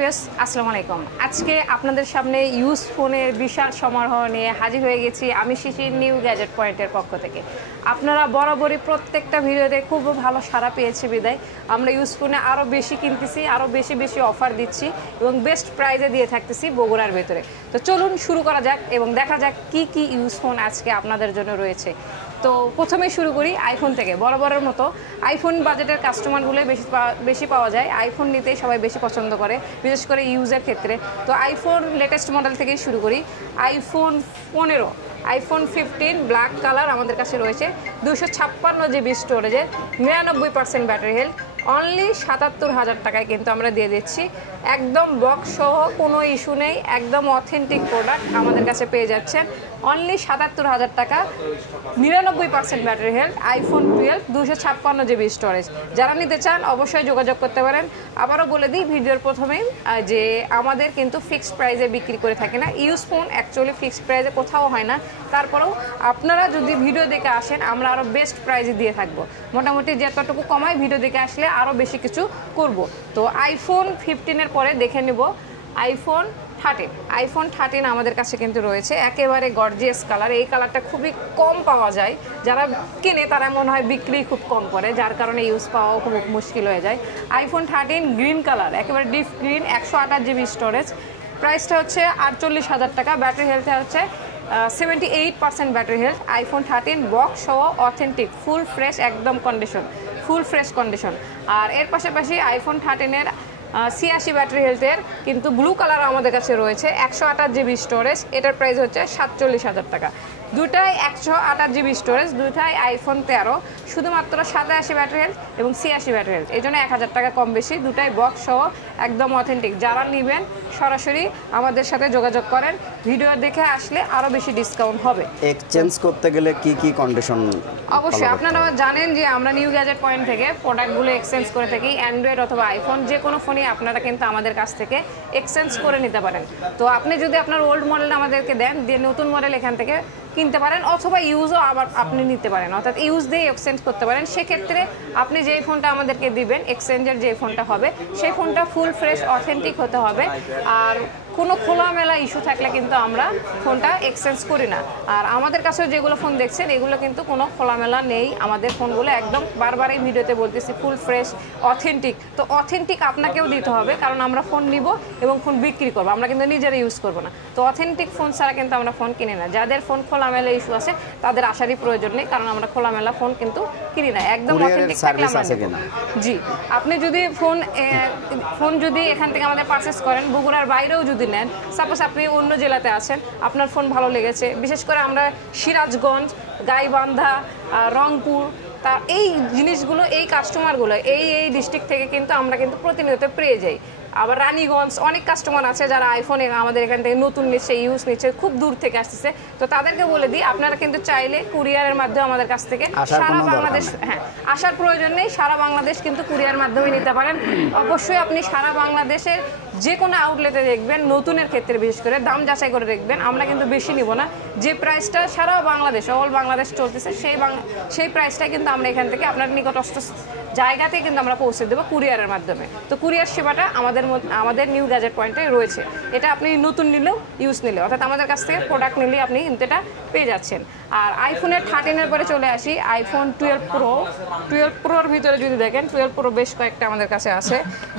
Viewers আসসালামু আলাইকুম। আজকে আপনাদের সামনে ইউজ ফোনের বিশাল সমারোহ নিয়ে হাজির হয়ে গেছি আমি শিশির নিউ গ্যাজেট পয়েন্টের পক্ষ থেকে। আপনারা বরাবরই প্রত্যেকটা ভিডিওতে খুব ভালো সাড়া পেয়েছে বিদায় আমরা ইউজ ফোনে আরও বেশি কিনতেছি, আরও বেশি অফার দিচ্ছি এবং বেস্ট প্রাইজে দিয়ে থাকতেছি বগুড়ার ভেতরে। তো চলুন শুরু করা যাক এবং দেখা যাক কি ইউজ ফোন আজকে আপনাদের জন্য রয়েছে। তো প্রথমে শুরু করি আইফোন থেকে। বরাবরের মতো আইফোন বাজেটের কাস্টমারগুলো বেশি পাওয়া যায়, আইফোন নিতেই সবাই বেশি পছন্দ করে, বিশেষ করে ইউজের ক্ষেত্রে। তো আইফোন লেটেস্ট মডেল থেকেই শুরু করি। আইফোন 15, আইফোন 15 ব্ল্যাক কালার আমাদের কাছে রয়েছে। 256 জিবি স্টোরেজের, 99% ব্যাটারি হেলথ, অনলি 77,000 টাকায় কিন্তু আমরা দিয়ে দিচ্ছি। একদম বক্স সহ কোনো ইস্যু নেই, একদম অথেন্টিক প্রোডাক্ট আমাদের কাছে পেয়ে যাচ্ছেন অনলি 77,000 টাকা, 99% battery health, iPhone 12, 256 GB storage. যারা নিতে চান অবশ্যই যোগাযোগ করতে পারেন। আবারও বলে দিই ভিডিওর প্রথমেই যে আমাদের কিন্তু ফিক্সড প্রাইসে বিক্রি করে থাকি না। ইউজ ফোন অ্যাকচুয়ালি ফিক্সড প্রাইসে কোথাও হয় না, তারপরেও আপনারা যদি ভিডিও দেখে আসেন আমরা আরও বেস্ট প্রাইসে দিয়ে থাকবো। মোটামুটি যতটুকু কমায় ভিডিও দেখে আসলে আরও বেশি কিছু করব। তো আইফোন 15-এর পরে দেখে নেব আইফোন 13। আইফোন 13 আমাদের কাছে কিন্তু রয়েছে একেবারে গর্জিয়াস কালার। এই কালারটা খুবই কম পাওয়া যায়, যারা কিনে তারা মনে হয় বিক্রি খুব কম করে, যার কারণে ইউজ পাওয়াও খুব মুশকিল হয়ে যায়। আইফোন 13 গ্রিন কালার, একেবারে ডিপ গ্রিন, 128 জিবি স্টোরেজ, প্রাইসটা হচ্ছে 48,000 টাকা। ব্যাটারি হেলথে হচ্ছে 78% ব্যাটারি হেলথ। আইফোন 13 বক্স সহ অথেন্টিক ফুল ফ্রেশ একদম কন্ডিশন, ফুল ফ্রেশ কন্ডিশন। আর এর পাশাপাশি আইফোন 13-এর 86 ব্যাটারি হেলথের কিন্তু ব্লু কালার আমাদের কাছে রয়েছে, 128 জিবি স্টোরেজ, এটার প্রাইস হচ্ছে 47,000 টাকা। দুটাই 128 জিবি স্টোরেজ, দুটাই আইফোন 13, শুধুমাত্র 87 ব্যাটারি হেলথ এবং 86 ব্যাটারি হেলথ, এই জন্য 1,000 টাকা কম বেশি। দুটাই বক্স সহ একদম অথেন্টিক। যারা নেবেন সরাসরি আমাদের সাথে যোগাযোগ করেন, ভিডিও দেখে আসলে আরও বেশি ডিসকাউন্ট হবে। এক্সচেঞ্জ করতে গেলে কি কন্ডিশন? অবশ্যই আপনারা জানেন যে আমরা নিউ গ্যাজেট পয়েন্ট থেকে প্রোডাক্টগুলো এক্সচেঞ্জ করে থাকি। অ্যান্ড্রয়েড অথবা আইফোন যে কোনো ফোনই আপনারা কিন্তু আমাদের কাছ থেকে এক্সচেঞ্জ করে নিতে পারেন। তো আপনি যদি আপনার ওল্ড মডেল আমাদেরকে দেন, দিয়ে নতুন মডেল এখান থেকে কিনতে পারেন, অথবা ইউজও আবার আপনি নিতে পারেন, অর্থাৎ ইউজ দিয়ে এক্সচেঞ্জ করতে পারেন। সেক্ষেত্রে আপনি যেই ফোনটা আমাদেরকে দিবেন, এক্সচেঞ্জের যে ফোনটা হবে সেই ফোনটা ফুল ফ্রেশ অথেন্টিক হতে হবে। আর কোনো খোলামেলা ইস্যু থাকলে কিন্তু আমরা ফোনটা এক্সচেঞ্জ করি না। আর আমাদের কাছেও যেগুলো ফোন দেখছেন এগুলো কিন্তু কোনো খোলামেলা নেই, আমাদের ফোনগুলো একদম বারবারই ভিডিওতে বলতেছি ফুল ফ্রেশ অথেন্টিক। তো অথেন্টিক আপনাকেও দিতে হবে, কারণ আমরা ফোন নিব এবং ফোন বিক্রি করবো, আমরা কিন্তু নিজেরা ইউজ করবো না। তো অথেন্টিক ফোন ছাড়া কিন্তু আমরা ফোন কিনি না। যাদের ফোন খোলামেলা ইস্যু আছে তাদের আসারই প্রয়োজন নেই, কারণ আমরা খোলামেলা ফোন কিন্তু কিনি না। একদম অথেন্টিক থাকলে আমরা জি, আপনি যদি ফোন যদি এখান থেকে আমাদের পারচেস করেন, বগুড়ার বাইরেও যদি নেন, সাপোজ আপনি অন্য জেলাতে আছেন, আপনার ফোন ভালো লেগেছে, বিশেষ করে আমরা সিরাজগঞ্জ, গাইবান্ধা, রংপুর, তা এই জিনিসগুলো, এই কাস্টমারগুলো এই ডিস্ট্রিক্ট থেকে কিন্তু আমরা কিন্তু প্রতিনিয়ত পেয়ে যাই। আবার রানীগঞ্জ অনেক কাস্টমার আছে যারা আইফোনে আমাদের এখান থেকে নতুন নিচ্ছে, ইউজ নিচ্ছে, খুব দূর থেকে আসতেছে। তো তাদেরকে বলে দিই আপনারা কিন্তু চাইলে কুরিয়ারের মাধ্যমে আমাদের কাছ থেকে সারা বাংলাদেশ, আসার প্রয়োজন নেই, সারা বাংলাদেশ কিন্তু কুরিয়ার মাধ্যমে নিতে পারেন। অবশ্যই আপনি সারা বাংলাদেশের যে কোনো আউটলেটে দেখবেন, নতুনের ক্ষেত্রে বিশেষ করে দাম যাচাই করে দেখবেন। আমরা কিন্তু বেশি নিব না, যে প্রাইসটা সারা বাংলাদেশ অল বাংলাদেশ চলতেছে সেই প্রাইসটা কিন্তু আমরা এখান থেকে আপনার নিকটস্থ জায়গাতে কিন্তু আমরা পৌঁছে দেবো কুরিয়ারের মাধ্যমে। তো কুরিয়ার সেবাটা আমাদের নিউ গ্যাজেট পয়েন্টে রয়েছে। এটা আপনি নতুন নিলেও ইউজ নিলেও, অর্থাৎ আমাদের কাছ থেকে প্রোডাক্ট নিলে আপনি কিন্তু এটা পেয়ে যাচ্ছেন। আর আইফোনের 13-এর পরে চলে আসি আইফোন 12 প্রো। 12 প্রোর ভিতরে যদি দেখেন, 12 প্রো বেশ কয়েকটা আমাদের কাছে আছে।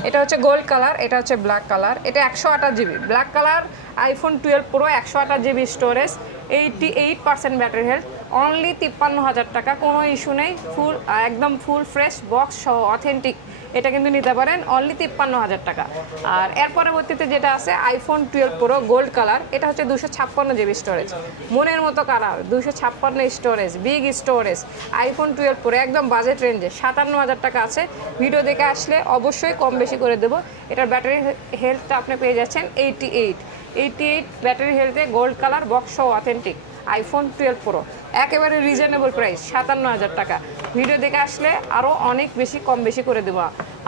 এটা হচ্ছে গোল্ড কালার, এটা হচ্ছে ব্ল্যাক কালার, এটা 128 GB black colour. IPhone 12 pro 128 GB storage, 88% battery health, only 53,000 টাকা, কোনো ইস্যু নেই, একদম ফুল ফ্রেশ বক্স সহ অথেন্টিক। এটা কিন্তু নিতে পারেন অনলি 53,000 টাকা। আর এর পরবর্তীতে যেটা আছে আইফোন 12 প্রো গোল্ড কালার, এটা হচ্ছে 256 জিবি স্টোরেজ, মনের মতো colour, 256 storage, big storage. IPhone 12 pro একদম বাজেট রেঞ্জে 57,000 টাকা আছে। ভিডিও দেখে আসলে অবশ্যই কম বেশি করে দেবো। এটার ব্যাটারি হেলথটা আপনি পেয়ে যাচ্ছেন 88 ব্যাটারি হেলথে, গোল্ড কালার, বক্স সহ অথেন্টিক। আইফোন 12 প্রো একেবারে রিজনেবল প্রাইস 57,000 টাকা। ভিডিও দেখে আসলে আরও অনেক বেশি কম বেশি করে দেবো।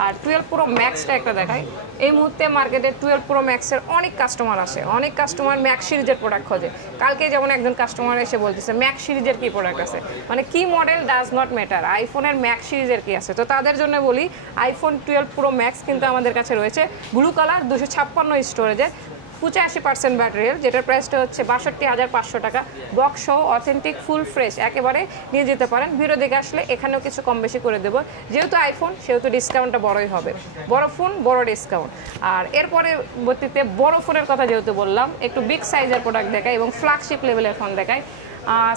আর 12 প্রো ম্যাক্সটা একটা দেখাই। এই মুহূর্তে মার্কেটে 12 প্রো ম্যাক্সের অনেক কাস্টমার আসে, অনেক কাস্টমার ম্যাক্স সিরিজের প্রোডাক্ট খোঁজে। কালকে যেমন একজন কাস্টমার এসে বলতেছে ম্যাক্স সিরিজের কি প্রোডাক্ট আছে, মানে কি মডেল ডাজ নট ম্যাটার, আইফোনের ম্যাক্স সিরিজের কি আছে। তো তাদের জন্য বলি আইফোন 12 প্রো ম্যাক্স কিন্তু আমাদের কাছে রয়েছে ব্লু কালার, 256 স্টোরেজের, 85% ব্যাটারি, যেটার প্রাইসটা হচ্ছে 62,500 টাকা। বক্স সহ অথেন্টিক ফুল ফ্রেশ একেবারে নিয়ে যেতে পারেন। ভিডিও দেখে আসলে এখানেও কিছু কম বেশি করে দেবো, যেহেতু আইফোন সেহেতু ডিসকাউন্টটা বড়ই হবে, বড় ফোন বড় ডিসকাউন্ট। আর এরপরে বর্তীতে বড় ফোনের কথা যেহেতু বললাম, একটু বিগ সাইজের প্রোডাক্ট দেখাই এবং ফ্ল্যাগশিপ লেভেলের ফোন দেখাই।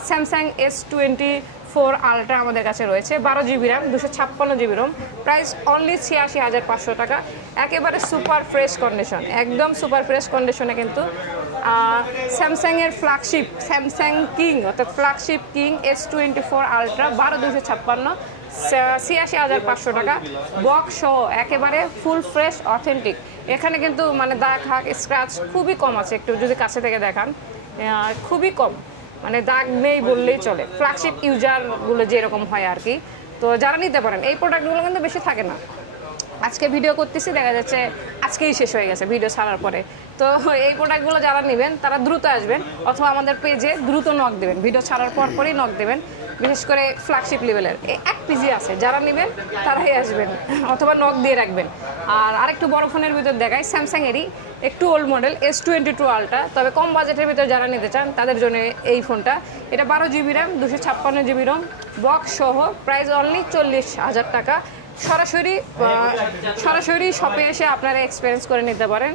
স্যামসাং S24 আলট্রা আমাদের কাছে রয়েছে, 12 GB RAM, 256 GB ROM, price only 86,500 টাকা। একেবারে সুপার ফ্রেশ কন্ডিশন, একদম সুপার ফ্রেশ কন্ডিশনে কিন্তু স্যামসাংয়ের ফ্ল্যাগশিপ স্যামসাং কিং অর্থাৎ ফ্ল্যাগশিপ কিং S24 আলট্রা 12,256, 86,500 টাকা। বক্স সহ একেবারে ফুল ফ্রেশ অথেন্টিক। এখানে কিন্তু মানে দাগ হাগ স্ক্র্যাচ খুবই কম আছে, একটু যদি কাছে থেকে দেখান খুবই কম, মানে দাগ নেই বললেই চলে, ফ্ল্যাগশিপ ইউজারগুলো যেরকম হয় আর কি। তো যারা নিতে পারেন, এই প্রোডাক্টগুলো কিন্তু বেশি থাকে না। আজকে ভিডিও করতেছি, দেখা যাচ্ছে আজকেই শেষ হয়ে গেছে ভিডিও ছাড়ার পরে। তো এই প্রোডাক্টগুলো যারা নেবেন তারা দ্রুত আসবেন, অথবা আমাদের পেজে দ্রুত নক দেবেন, ভিডিও ছাড়ার পরই নক দেবেন। বিশেষ করে ফ্ল্যাগশিপ লেভেলের এক পিজি আছে, যারা নেবেন তারাই আসবেন, অথবা নক দিয়ে রাখবেন। আর আরেকটু বড় ফোনের ভিতর দেখাই, স্যামসাংয়েরই একটু ওল্ড মডেল S22 আলট্রা, তবে কম বাজেটের ভিতর যারা নিতে চান তাদের জন্য এই ফোনটা। এটা 12 GB RAM, 256 GB ROM, box সহ, প্রাইস অনলি 40,000 টাকা। সরাসরি শপে এসে আপনারা এক্সপিরিয়েন্স করে নিতে পারেন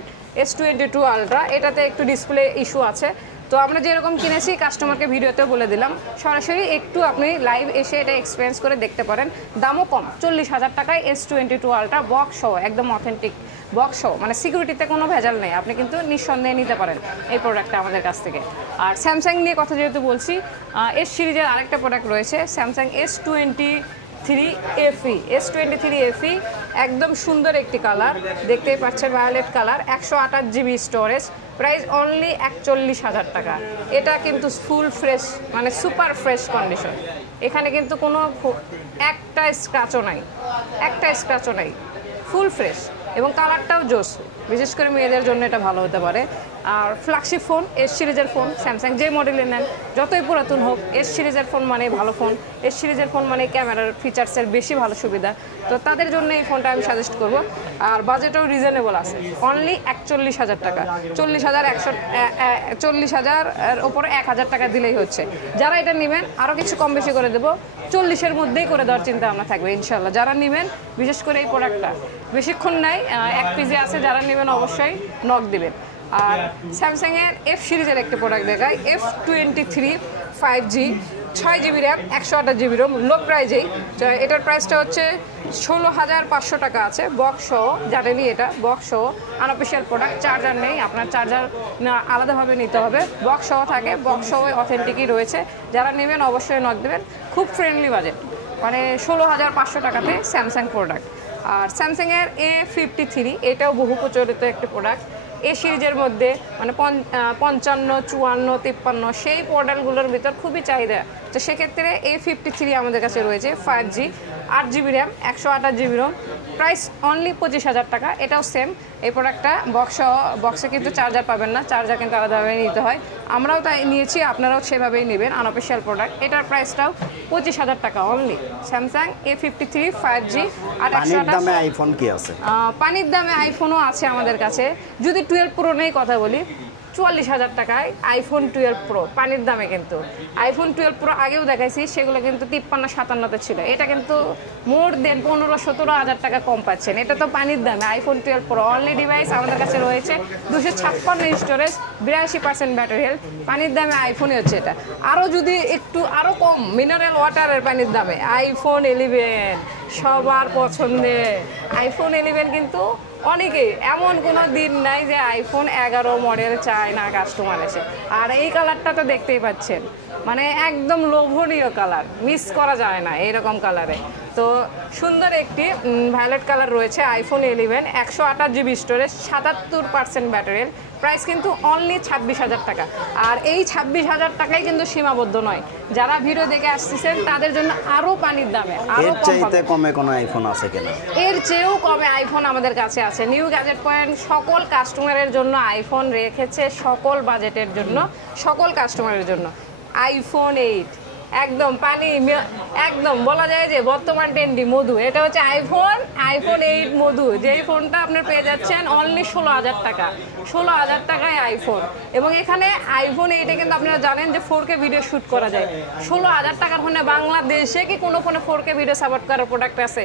S22 আলট্রা। এটাতে একটু ডিসপ্লে ইস্যু আছে, তো আমরা যেরকম কিনেছি কাস্টমারকে ভিডিওতেও বলে দিলাম, সরাসরি একটু আপনি লাইভ এসে এটা এক্সপিরিয়েন্স করে দেখতে পারেন। দামও কম, 40,000 টাকায় S22 আলট্রা, বক্স সহ, একদম অথেন্টিক বক্স সহ, মানে সিকিউরিটিতে কোনো ভেজাল নেই, আপনি কিন্তু নিঃসন্দেহে নিতে পারেন এই প্রোডাক্টটা আমাদের কাছ থেকে। আর স্যামসাং নিয়ে কথা যেহেতু বলছি, S সিরিজের আরেকটা প্রোডাক্ট রয়েছে, স্যামসাং S23 FE, একদম সুন্দর একটি কালার, দেখতেই পাচ্ছেন violet colour, 128 GB storage, price only 41,000 টাকা। এটা কিন্তু ফুল ফ্রেশ, মানে সুপার ফ্রেশ কন্ডিশন, এখানে কিন্তু কোনো একটা স্ক্র্যাচও নাই, ফুল ফ্রেশ, এবং কালারটাও জোস, বিশেষ করে মেয়েদের জন্য এটা ভালো হতে পারে। আর ফ্ল্যাগশিপ ফোন, S সিরিজের ফোন, স্যামসাং যে মডেলের নেন, যতই পুরাতন হোক, S সিরিজের ফোন মানে ভালো ফোন, S সিরিজের ফোন মানে ক্যামেরার ফিচার্সের বেশি ভালো সুবিধা, তো তাদের জন্য এই ফোনটা আমি সাজেস্ট করব। আর বাজেটও রিজনেবল আছে, অনলি 41,000 টাকা, 40,000 এর ওপরে 1,000 টাকা দিলেই হচ্ছে। যারা এটা নেবেন আরও কিছু কম বেশি করে দেবো, 40-এর মধ্যেই করে দেওয়ার চিন্তা ভাবনা থাকবে ইনশাল্লাহ। যারা নেবেন, বিশেষ করে এই প্রোডাক্টটা বেশিক্ষণ নাই, এক পিজি আছে, যারা নেবেন অবশ্যই নক দেবেন। আর স্যামসাংয়ের F সিরিজের একটা প্রোডাক্ট দেখায়, F23 5G, 6 GB RAM, 128 GB ROM, low প্রাইজেই। এটার প্রাইসটা হচ্ছে 16,500 টাকা আছে, বক্স সহ, জানেনই এটা বক্স সহ, আনঅফিসিয়াল প্রোডাক্ট, চার্জার নেই, আপনার চার্জার আলাদাভাবে নিতে হবে, বক্স সহ থাকে, বক্স সহ অথেন্টিকই রয়েছে। যারা নেবেন অবশ্যই নক দেবেন, খুব ফ্রেন্ডলি বাজেট, মানে 16,500 টাকাতে স্যামসাং প্রোডাক্ট। আর স্যামসাংয়ের A53, এটাও বহু প্রচলিত একটি প্রোডাক্ট, এ সিরিজের মধ্যে মানে 55, 54, 53 সেই মডেলগুলোর ভিতর খুবই চাহিদা, তো সেক্ষেত্রে A53 আমাদের কাছে রয়েছে, 5G, 8 GB RAM, 128 GB Rome, price only 25,000 টাকা। এটাও সেম, এই প্রোডাক্টটা বক্সে কিন্তু চার্জার পাবেন না, চার্জার কিন্তু আলাদাভাবে নিতে হয়, আমরাও তাই নিয়েছি, আপনারাও সেভাবেই নেবেন, আনঅফিসিয়াল প্রোডাক্ট। এটার প্রাইসটাও 25,000 টাকা অনলি, স্যামসাং A53 5G। আর পানির দামে আইফোন কি আছে? পানির দামে আইফোনও আছে আমাদের কাছে, যদি 12 প্রো নেই কথা বলি, 44,000 টাকায় আইফোন 12 প্রো পানির দামে। কিন্তু আইফোন 12 প্রো আগেও দেখাইছি, সেগুলো কিন্তু 53-57তে ছিল, এটা কিন্তু মোর দেন 15-17 টাকা কম পাচ্ছেন, এটা তো পানির দামে। আইফোন 12 প্রো অনলি ডিভাইস আমাদের কাছে রয়েছে, 256 স্টোরেজ, 82% ব্যাটারি হেলথ, পানির দামে আইফোনই হচ্ছে এটা। আরও যদি আরও কম মিনারেল ওয়াটারের পানির দামে আইফোন 11, সবার পছন্দের আইফোন 11, কিন্তু অনেকেই, এমন কোনো দিন নাই যে আইফোন 11 মডেল চায় না কাস্টমার এসে। আর এই কালারটা তো দেখতেই পাচ্ছেন, মানে একদম লোভনীয় কালার, মিস করা যায় না এরকম কালারে। তো সুন্দর একটি ভায়োলেট কালার রয়েছে iPhone 11 128GB storage 77% battery price কিন্তু অনলি 26,000 টাকা। আর এই 26,000 টাকাই কিন্তু সীমাবদ্ধ নয়, যারা ভিডিও দেখে আসতেছেন তাদের জন্য আরো পানির দামে আরো এর চাইতে কমে কোনো আইফোন আছে কিনা? এর চেয়েও কমে আইফোন আমাদের কাছে আছে। নিউ গ্যাজেট পয়েন্ট সকল কাস্টমারের জন্য আইফোন রেখেছে, সকল বাজেটের জন্য, সকল কাস্টমারের জন্য। আইফোন 8 একদম পানি, একদম বলা যায় যে বর্তমান ট্রেন্ডি মধু। এটা হচ্ছে আইফোন 8 মধু, যেই ফোনটা আপনার পেয়ে যাচ্ছেন অনলি 16,000 টাকা। 16,000 টাকায় আইফোন। এবং এখানে আইফোন 8-এ কিন্তু আপনারা জানেন যে 4K ভিডিও শ্যুট করা যায়। 16,000 টাকার ফোনে বাংলাদেশে কি কোনো ফোনে 4K ভিডিও সাপোর্ট করার প্রোডাক্ট আছে?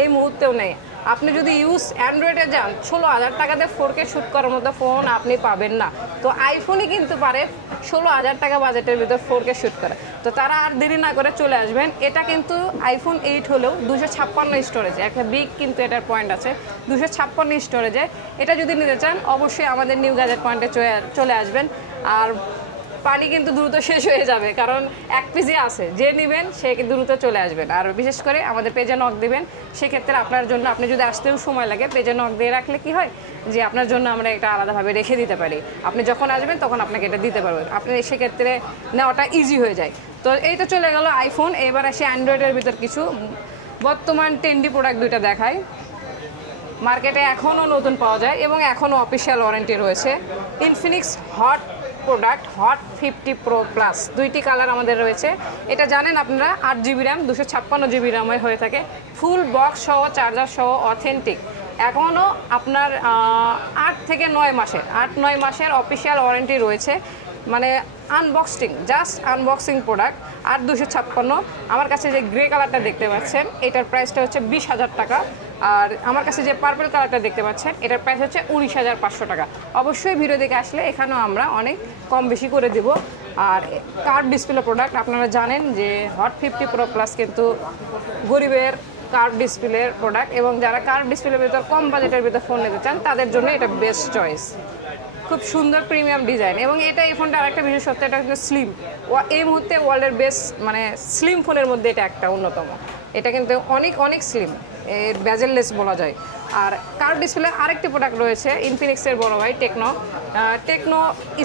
এই মুহূর্তেও নেই। আপনি যদি অ্যান্ড্রয়েডে যান 16,000 টাকাতে 4K শ্যুট করার মতো ফোন আপনি পাবেন না। তো আইফোনই কিন্তু পারে 16,000 টাকা বাজেটের ভিতর 4K শ্যুট করে। তো তারা আর দেরি না করে চলে আসবেন। এটা কিন্তু আইফোন 8 হলেও 256 স্টোরেজে, একটা বিগ কিন্তু এটার পয়েন্ট আছে 256 স্টোরেজে। এটা যদি নিতে চান অবশ্যই আমাদের নিউ গ্যাজেট পয়েন্টে চলে আসবেন। আর পানি কিন্তু দ্রুত শেষ হয়ে যাবে, কারণ 1 পিসই আছে, যে নেবেন সে দ্রুত চলে আসবেন। আর বিশেষ করে আমাদের পেজে নক দিবেন, সেক্ষেত্রে আপনার জন্য, আপনি যদি আসতেও সময় লাগে পেজে নক দিয়ে রাখলে কি হয় যে আপনার জন্য আমরা এটা আলাদাভাবে রেখে দিতে পারি। আপনি যখন আসবেন তখন আপনাকে এটা দিতে পারবেন, আপনি সেক্ষেত্রে নেওয়াটা ইজি হয়ে যায়। তো এই তো চলে গেল আইফোন। এবার আসি অ্যান্ড্রয়েডের ভিতর কিছু বর্তমান ট্রেন্ডি প্রোডাক্ট দুইটা দেখায়। মার্কেটে এখনও নতুন পাওয়া যায় এবং এখনও অফিসিয়াল ওয়ারেন্টি রয়েছে। Infinix hot product hot 50 Pro plus, দুইটি কালার আমাদের রয়েছে। এটা জানেন আপনারা 8GB র্যাম 256GB র্যামে হয়ে থাকে, ফুল বক্স সহ চার্জার সহ অথেন্টিক। এখনও আপনার 8 থেকে 9 মাসের 8-9 মাসের অফিসিয়াল ওয়ারেন্টি রয়েছে। মানে জাস্ট আনবক্সিং প্রোডাক্ট। 8/256। আমার কাছে যে গ্রে কালারটা দেখতে পাচ্ছেন এটার প্রাইসটা হচ্ছে 20,000 টাকা। আর আমার কাছে যে পার্পল কালারটা দেখতে পাচ্ছেন এটার প্রাইস হচ্ছে 19,500 টাকা। অবশ্যই ভিডিও দেখে আসলে এখানেও আমরা অনেক কম বেশি করে দেব। আর কার্ভ ডিসপ্লে প্রোডাক্ট আপনারা জানেন যে হট 50 Pro প্লাস কিন্তু গরিবের কার্ভ ডিসপ্লের প্রোডাক্ট, এবং যারা কার্ভ ডিসপ্লের ভিতর কম বাজেটের ভিতর ফোন নিতে চান তাদের জন্য এটা বেস্ট চয়েস। খুব সুন্দর প্রিমিয়াম ডিজাইন, এবং এই ফোনটা আরেকটা বিশেষত্ব, এটা কিন্তু স্লিম। এই মুহূর্তে ওয়ার্ল্ডের বেস্ট মানে স্লিম ফোনের মধ্যে এটা একটা অন্যতম। এটা কিন্তু অনেক স্লিম, ব্যাজেললেস বলা যায়। আর কার্ভ ডিসপ্লে আরেকটি প্রোডাক্ট রয়েছে ইনফিনিক্সের বড় ভাই টেকনো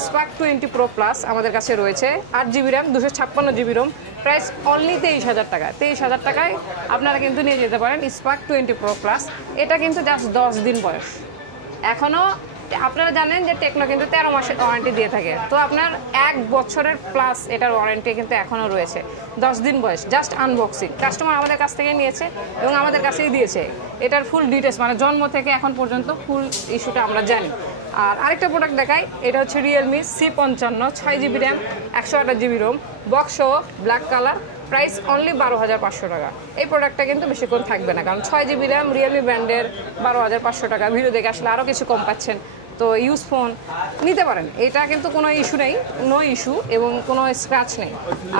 স্পার্ক 20 Pro প্লাস আমাদের কাছে রয়েছে। 8GB RAM 256GB Rome, price only 23,000 টাকা। 23,000 টাকায় আপনারা কিন্তু নিয়ে যেতে পারেন স্পার্ক 20 Pro প্লাস। এটা কিন্তু জাস্ট 10 দিন বয়স। এখনও আপনারা জানেন যে টেকনো কিন্তু 13 মাসের ওয়ারেন্টি দিয়ে থাকে, তো আপনার 1 বছরের প্লাস এটার ওয়ারেন্টি কিন্তু এখনও রয়েছে। 10 দিন বয়স, জাস্ট আনবক্সিং। কাস্টমার আমাদের কাছ থেকে নিয়েছে এবং আমাদের কাছেই দিয়েছে। এটার ফুল ডিটেলস মানে জন্ম থেকে এখন পর্যন্ত ফুল ইস্যুটা আমরা জানি। আর আরেকটা প্রোডাক্ট দেখাই, এটা হচ্ছে Realme C55 6GB RAM 128GB ROM, box সহ ব্ল্যাক কালার, প্রাইস অনলি 12,500 টাকা। এই প্রোডাক্টটা কিন্তু বেশিক্ষণ থাকবে না, কারণ 6GB র্যাম রিয়েলমি ব্র্যান্ডের 12,500 টাকা। ভিডিও দেখে আসলে আরও কিছু কম পাচ্ছেন, তো ইউজ ফোন নিতে পারেন। এটা কিন্তু কোনো ইস্যু নেই, নো ইস্যু, এবং কোনো স্ক্র্যাচ নেই।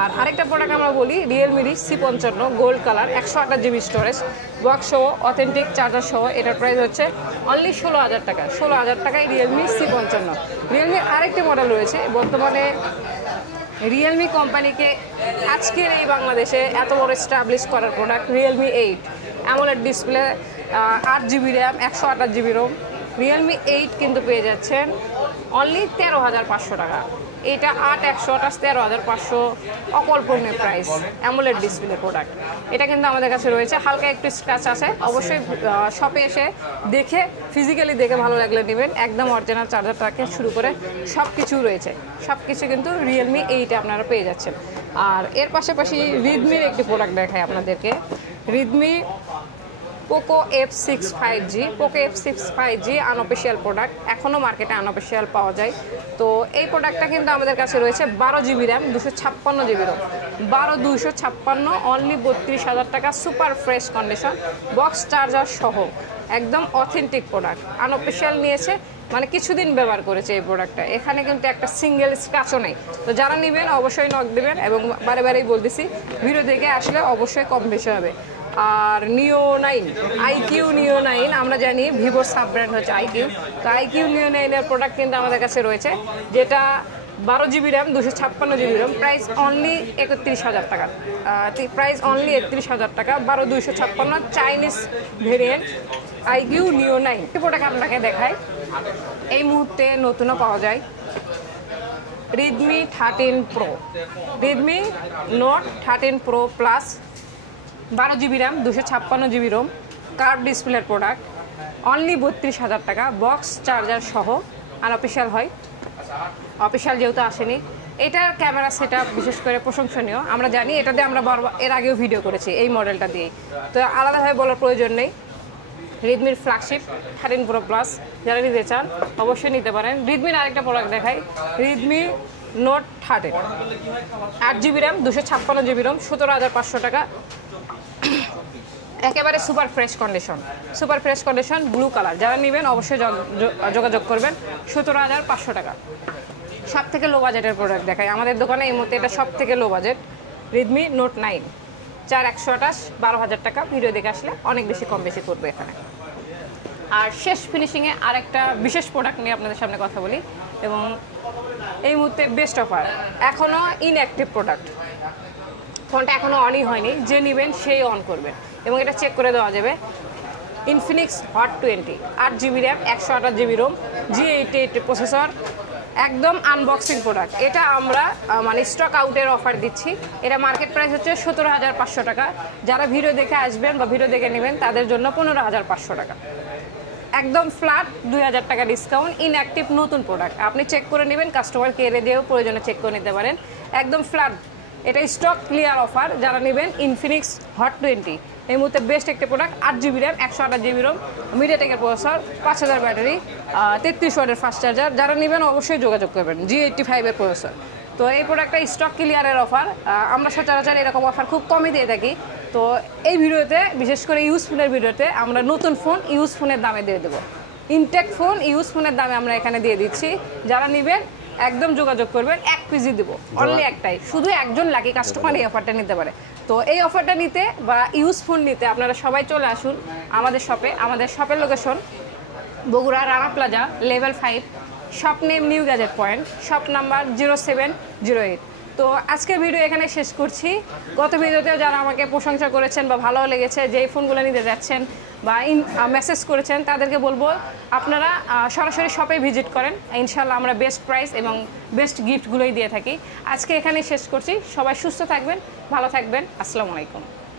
আর আরেকটা প্রোডাক্ট আমরা বলি রিয়েলমির C55 gold colour 128GB storage, box সহ অথেন্টিক চার্জার সহ। এটার প্রাইস হচ্ছে অনলি 16,000 টাকা। 16,000 টাকায় রিয়েলমি C55। রিয়েলমির আরেকটি মডেল রয়েছে বর্তমানে রিয়েলমি কোম্পানিকে আজকের এই বাংলাদেশে এত বড় এস্টাবলিশ করার product Realme 8 AMOLED display, 8GB RAM 128GB ROM. Realme 8 কিন্তু পেয়ে যাচ্ছেন অনলি 13,500 টাকা। এটা 8/128 13,500, অকল্পনীয় প্রাইস। অ্যামোলেড ডিসপ্লে প্রোডাক্ট, এটা কিন্তু আমাদের কাছে রয়েছে। হালকা একটু স্ক্র্যাচ আছে, অবশ্যই শপে এসে দেখে ফিজিক্যালি দেখে ভালো লাগলে নেবেন। একদম অরিজিনাল চার্জার থেকে শুরু করে সব কিছু রয়েছে, সব কিছু কিন্তু রিয়েলমি 8-এ আপনারা পেয়ে যাচ্ছেন। আর এর পাশাপাশি রিডমির একটি প্রোডাক্ট দেখায় আপনাদেরকে। Redmi Poco F6 5G। Poco F6 5G unofficial product, এখনও মার্কেটে আনঅফিসিয়াল পাওয়া যায়। তো এই প্রোডাক্টটা কিন্তু আমাদের কাছে রয়েছে 12GB RAM 256GB Rome, 12/256 only 32,000 টাকা। Super fresh condition, box charger সহ, একদম অথেন্টিক প্রোডাক্ট। আনঅফিসিয়াল নিয়েছে মানে কিছুদিন ব্যবহার করেছে এই প্রোডাক্টটা, এখানে কিন্তু একটা সিঙ্গেল স্ক্র্যাচও নেই। তো যারা নেবেন অবশ্যই নক দেবেন, এবং বারেই বলতেছি ভিডিও দেখে আসলে অবশ্যই কম বেশি হবে। আর নিও 9 আইকিউ নিও 9, আমরা জানি ভিভোর সাব ব্র্যান্ড হচ্ছে আইকিউ। তো আইকিউ নিও 9-এর প্রোডাক্ট কিন্তু আমাদের কাছে রয়েছে, যেটা 12 GB RAM 256 GB ROM, price only 31,000 টাকা। প্রাইস অনলি 31,000 টাকা, 12 256 Chinese variant iQOO Neo 9। Product আপনাকে দেখাই, এই মুহূর্তে নতুনও পাওয়া যায় Redmi 13 Pro, Redmi Note 13 Pro Plus, 12 GB RAM 256 GB ROM, curve ডিসপ্লের প্রোডাক্ট, অনলি 32,000 টাকা, বক্স চার্জার সহ। আনঅফিসিয়াল হয়, অফিসিয়াল যেহেতু আসেনি। এটার ক্যামেরা সেটআপ বিশেষ করে প্রশংসনীয়, আমরা জানি। এটাতে আমরা এর আগেও ভিডিও করেছি এই মডেলটা দিয়েই, তো আলাদাভাবে বলার প্রয়োজন নেই। রেডমির ফ্ল্যাগশিপ 13 Pro Plus, যারা নিতে চান অবশ্যই নিতে পারেন। রেডমির আরেকটা প্রোডাক্ট দেখাই, Redmi Note 13, 8 GB RAM 256 GB ROM, 17,500 টাকা। একেবারে super fresh condition, blue colour. যারা নেবেন অবশ্যই যোগাযোগ করবেন। 17,500 টাকা। সব থেকে লো বাজেটের প্রোডাক্ট দেখাই আমাদের দোকানে এই মুহূর্তে, এটা সব থেকে লো বাজেট, রেডমি নোট 9, 4128, 12,000 টাকা। ভিডিও দেখে আসলে অনেক বেশি কম বেশি করবে এখানে। আর শেষ ফিনিশিংয়ে আরেকটা বিশেষ প্রোডাক্ট নিয়ে আপনাদের সামনে কথা বলি, এবং এই মুহূর্তে বেস্ট অফার, এখনও ইনঅ্যাক্টিভ প্রোডাক্ট, ফোনটা এখনও অনই হয়নি, যে নেবেন সেই অন করবেন এবং এটা চেক করে দেওয়া যাবে। Infinix Hot 20, 8 GB RAM 128 GB ROM, G88 processor, একদম আনবক্সিং প্রোডাক্ট। এটা আমরা মানে স্টক আউটের অফার দিচ্ছি। এটা মার্কেট প্রাইস হচ্ছে 17,500 টাকা। যারা ভিডিও দেখে আসবেন বা ভিডিও দেখে নেবেন তাদের জন্য 15,500 টাকা, একদম ফ্ল্যাট 2,000 টাকা ডিসকাউন্ট। ইনঅ্যাক্টিভ নতুন প্রোডাক্ট, আপনি চেক করে নেবেন, কাস্টমার কেয়ারে দিয়েও প্রয়োজনে চেক করে নিতে পারেন। একদম ফ্ল্যাট, এটা স্টক ক্লিয়ার অফার। যারা নেবেন ইনফিনিক্স হট 20, এই মুহূর্তে বেস্ট একটা product, 8 GB RAM 128 GB ROM, মিডিয়াটেকের প্রসেসর, 5000 ব্যাটারি, 33 ওয়াটের ফাস্ট চার্জার। যারা নেবেন অবশ্যই যোগাযোগ করবেন, G85 এর প্রসেসর। তো এই প্রোডাক্টটা স্টক ক্লিয়ারের অফার, আমরা সচরাচর এরকম অফার খুব কমই দিয়ে থাকি। তো এই ভিডিওতে, বিশেষ করে ইউজ ফোনের ভিডিওতে, আমরা নতুন ফোন ইউজ ফোনের দামে দিয়ে দেবো। ইনটেক ফোন ইউজ ফোনের দামে আমরা এখানে দিয়ে দিচ্ছি। যারা নেবেন একদম যোগাযোগ করবেন, 1 পিসি দেবো, অনলি একটাই, শুধু একজন লাকি কাস্টমার এই অফারটা নিতে পারে। তো এই অফারটা নিতে বা ইউজ ফোন নিতে আপনারা সবাই চলে আসুন আমাদের শপে। আমাদের শপের location Bogura Rana plaza, level 5, shop name new gadget point, shop number 0708। তো আজকের ভিডিও এখানে শেষ করছি। গত ভিডিওতেও যারা আমাকে প্রশংসা করেছেন বা ভালো লেগেছে, যেই ফোনগুলো নিতে যাচ্ছেন বা মেসেজ করেছেন, তাদেরকে বলবো আপনারা সরাসরি শপে ভিজিট করেন। ইনশাল্লাহ আমরা বেস্ট প্রাইস এবং বেস্ট গিফটগুলোই দিয়ে থাকি। আজকে এখানে শেষ করছি। সবাই সুস্থ থাকবেন, ভালো থাকবেন। আসসালামু আলাইকুম।